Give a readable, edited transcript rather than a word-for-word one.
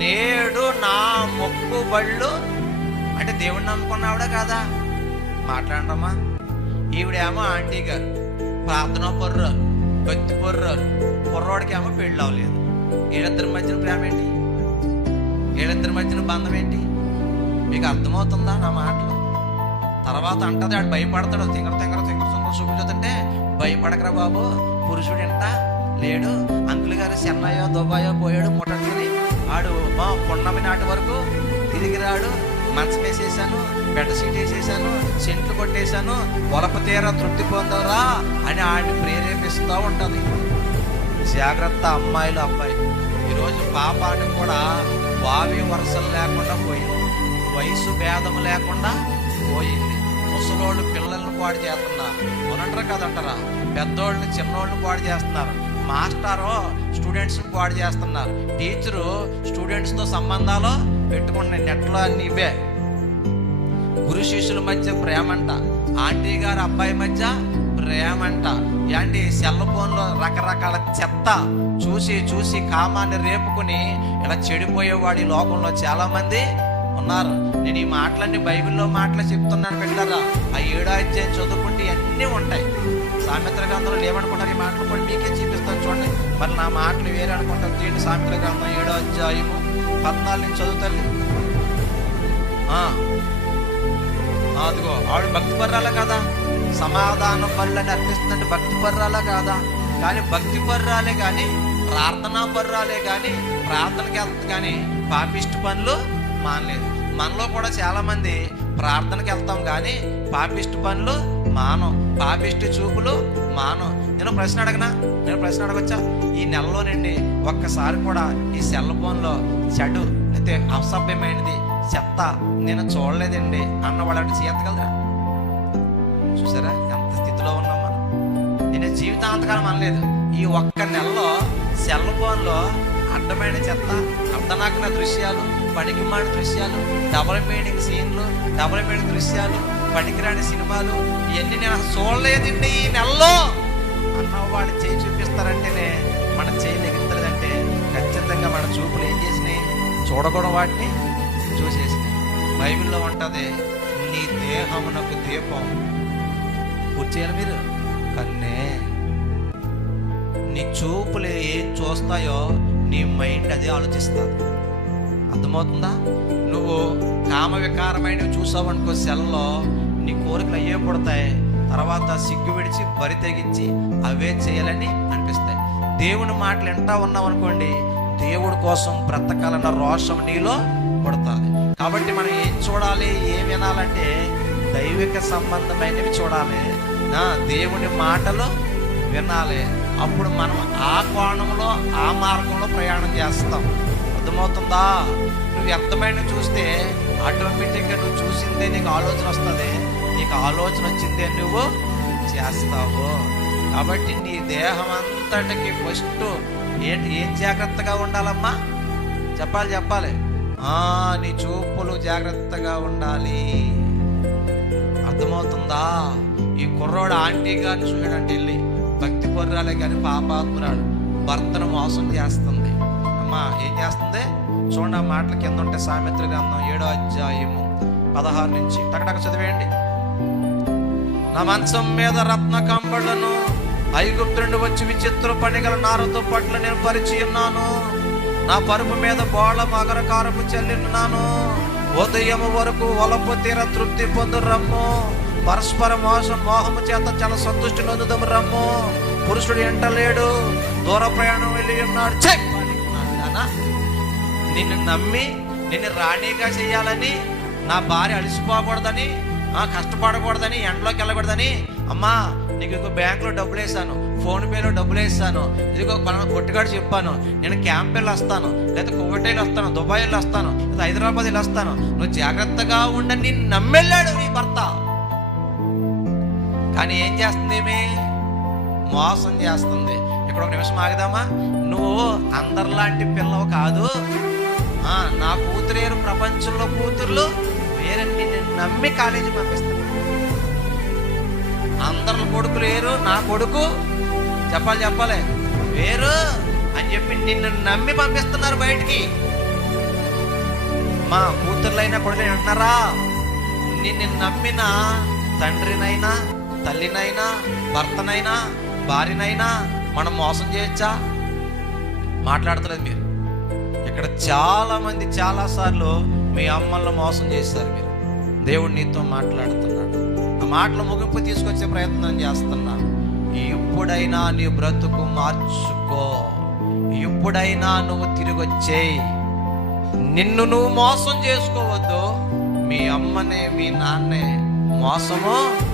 నేడు నా మొక్కుబళ్ళు అంటే దేవుడిని నమ్ముకున్నావిడ కాదా? మాట్లాడమ్మా. ఈవిడేమో ఆంటీ గారు ప్రార్థన పొర్రాలు, భక్తి పొర్రాలు, కుర్రోడికి ఏమో పెళ్ళి అవ్వలేదు. వీళ్ళిద్దరి మధ్యన ప్రేమ ఏంటి? వీళ్ళిద్దరి మధ్యన బంధం ఏంటి? మీకు అర్థమవుతుందా నా మాటలు? తర్వాత అంటది, ఆడు భయపడతాడు. తింగర తింగర తింగర తింగర చూపించుతుంటే, భయపడకరా బాబు, పురుషుడు ఎంత లేడు, అంకుల్ గారు చెన్నయ్యో దుబాయో పోయాడు ముట్టని, ఆడు మా పున్నమి నాటి వరకు తిరిగి రాడు, మంచం వేసేసాను, బెడ్ షీట్ వేసేసాను, సెంట్లు కొట్టేశాను, వలప తీర తృప్తి పొందరా అని ఆడిని ప్రేరేపిస్తూ ఉంటుంది. జాగ్రత్త అమ్మాయిలు అబ్బాయిలు. ఈరోజు పాపానికి కూడా వావి వరుసలు లేకుండా పోయింది, వయసు భేదము లేకుండా పోయింది. ముసలోళ్ళు పిల్లల్ని పాడు చేస్తున్నారు, కొనంటారా కదంటారా, పెద్దోళ్ళని చిన్నోళ్ళని పాడు చేస్తున్నారు, మాస్టరు స్టూడెంట్స్ని పాడు చేస్తున్నారు, టీచరు స్టూడెంట్స్తో సంబంధాలు పెట్టుకుంటున్నాయి. నెట్లో అన్ని ఇవే. గురు శిష్యుల మధ్య ప్రేమంట, ఆంటీ గారు అబ్బాయి మధ్య ప్రేమంట. ఏంటి సెల్ ఫోన్లో రకరకాల చెత్త చూసి చూసి కామాన్ని రేపుకుని ఇలా చెడిపోయేవాడు ఈ లోకంలో చాలా మంది ఉన్నారు. నేను ఈ మాటలన్నీ బైబిల్లో మాటలు చెప్తున్నాను బిడ్డలారా. ఆ 7వ అధ్యాయం చదువుకుంటే అన్నీ ఉంటాయి. సామెతల గ్రంథంలో ఏమనుకుంటారు ఈ మాటలు కూడా మీకే చూపిస్తాను చూడండి. మరి నా మాటలు వేరే అనుకుంటారు. తీయండి సామెతల గ్రంథం 7వ అధ్యాయము 14 నుంచి చదువుతారు. అదిగో ఆవిడ భక్తి పర్రాలా కాదా? సమాధాన పరులని అర్పిస్తుందంటే భక్తి పర్రాలా కాదా? కానీ భక్తి పర్రాలే కానీ, ప్రార్థనా పర్రాలే కానీ, ప్రార్థనకి వెళ్తుంది కానీ పాపిష్టి పనులు మానలేదు. మనలో కూడా చాలా మంది ప్రార్థనకి వెళ్తాం కానీ పాపిష్టి పనులు మానం, పాపిష్టి చూపులు మానం. నేను ప్రశ్న అడగొచ్చా? ఈ నెలలోనండి ఒక్కసారి కూడా ఈ సెల్ ఫోన్లో చెడు అయితే అసభ్యమైనది చెత్త నేను చూడలేదండి అన్న వాళ్ళంటే చేయగలరా? చూసారా ఎంత స్థితిలో ఉన్నాం మనం. నేను జీవితాంతకాలం అనలేదు. ఈ ఒక్క నెలలో సెల్ ఫోన్లో అడ్డమైన చెత్త, అర్ధనాగ్న దృశ్యాలు, పనికిమాలిన దృశ్యాలు, డబుల్ మీనింగ్ సీన్లు, డబుల్ మీనింగ్ దృశ్యాలు, పనికిరాని సినిమాలు, ఇవన్నీ నేను చూడలేదండి ఈ నెలలో అన్నవాడు చేయి చూపిస్తారంటేనే మన చేయి లెగుతుందంటే ఖచ్చితంగా మన చూపులు ఏం చేసినాయి? చూడకూడదు వాటిని చూసేసినాయి. బైబిల్లో ఉంటుంది, నీ దేహమునకు దీపం పూర్తి చేయాలి మీరు కన్నే. నీ చూపులు ఏం చూస్తాయో నీ మైండ్ అదే ఆలోచిస్తుంది. అర్థమవుతుందా? నువ్వు కామ వికారమైనవి చూసావు అనుకో సెల్లో, నీ కోరికలు అయ్యే పుడతాయి. తర్వాత సిగ్గు విడిచి బరి తెగించి అవే చేయాలని అనిపిస్తాయి. దేవుని మాటలు వింటా ఉన్నావు అనుకోండి, దేవుడి కోసం బ్రతకాలన్న రోషం నీలో పుడుతుంది. కాబట్టి మనం ఏం చూడాలి, ఏం వినాలంటే దైవిక సంబంధమైనవి చూడాలి, దేవుని మాటలు వినాలి. అప్పుడు మనం ఆ కోణంలో ఆ మార్గంలో ప్రయాణం చేస్తాం. అర్థమవుతుందా? నువ్వు వ్యర్థమైన చూస్తే ఆటోమేటిక్గా నువ్వు చూసిందే నీకు ఆలోచన వస్తుంది, నీకు ఆలోచన వచ్చిందే నువ్వు చేస్తావు. కాబట్టి నీ దేహం అంతటికి ఫస్ట్ ఏం జాగ్రత్తగా ఉండాలమ్మా? చెప్పాలి. నీ చూపులు జాగ్రత్తగా ఉండాలి. అర్థమవుతుందా? ఈ కుర్రోడు ఆంటీ గారిని చూడండి, వెళ్ళి భక్తి పొర్రాలే కానీ పాపాత్మురాడు భర్తను మోసం చేస్తుంది. అమ్మా ఏం చేస్తుంది చూడండి. ఆ మాటల కింద ఉంటే సామెతల గ్రంథం 7వ అధ్యాయము 16 నుంచి టకటక చదివేయండి. నా మంచం మీద రత్న కంబళ్లను ఐగుప్తు నుండి వచ్చి విచిత్ర పనిగల నారతో పట్ల నేను పరిచి ఉన్నాను. నా పరుపు మీద బోళ మగరకారపు చెల్లిన్నాను. ఉదయము వరకు వలపు తీర తృప్తి పొందు రమ్ము, పరస్పర మోహము చేత చాలా సంతృష్టి నొందుదము రమ్ము. పురుషుడు ఎంటలేడు, దూర ప్రయాణం వెళ్ళి ఉన్నాడు. నిన్ను నమ్మి నిన్ను రాణిగా చేయాలని, నా భార్య అలసిపోకూడదని, కష్టపడకూడదని, ఎండలోకి వెళ్ళకూడదని, అమ్మా నీకు ఇంకో బ్యాంకులో డబ్బులు వేసాను, ఫోన్పేలో డబ్బులు వేస్తాను, ఇదిగో పలానా కొట్టుగాడు చెప్పాను, నేను క్యాంప్ వెళ్ళి వస్తాను, లేదా కువైట్ వస్తాను, దుబాయ్ వెళ్ళి వస్తాను, లేదా హైదరాబాద్ వెళ్ళి వస్తాను, నువ్వు జాగ్రత్తగా ఉండని నిన్ను నమ్మెళ్ళాడు నీ భర్త. కానీ ఏం చేస్తుంది? మోసం చేస్తుంది. ఇక్కడ ఒక నిమిషం ఆగుదామా? నువ్వు అందరిలాంటి పిల్లవు కాదు, నా కూతురేరు, ప్రపంచంలో కూతుర్లు వేరే, నిన్ను నమ్మి కాలేజీ పంపిస్తున్నా. అందరి కొడుకులు వేరు, నా కొడుకు చెప్పాలి వేరు అని చెప్పి నిన్ను నమ్మి పంపిస్తున్నారు బయటికి. మా కూతుర్లైనా కొడుకులైనా అంటున్నారా? నిన్ను నమ్మిన తండ్రినైనా, తల్లినైనా, భర్తనైనా, భార్యనైనా మనం మోసం చేయొచ్చా? మాట్లాడతలేదు మీరు. ఇక్కడ చాలా మంది చాలాసార్లు మీ అమ్మల్ని మోసం చేశారు మీరు. దేవుడు నీతో మాట్లాడుతున్నాడు. ఆ మాటల ముగింపు తీసుకొచ్చే ప్రయత్నం చేస్తున్నాను. ఇప్పుడైనా నీ బ్రతుకు మార్చుకో. ఇప్పుడైనా నువ్వు తిరిగి వచ్చేయి. నిన్ను నువ్వు మోసం చేసుకోవద్దు. మీ అమ్మనే, మీ నాన్నే మోసము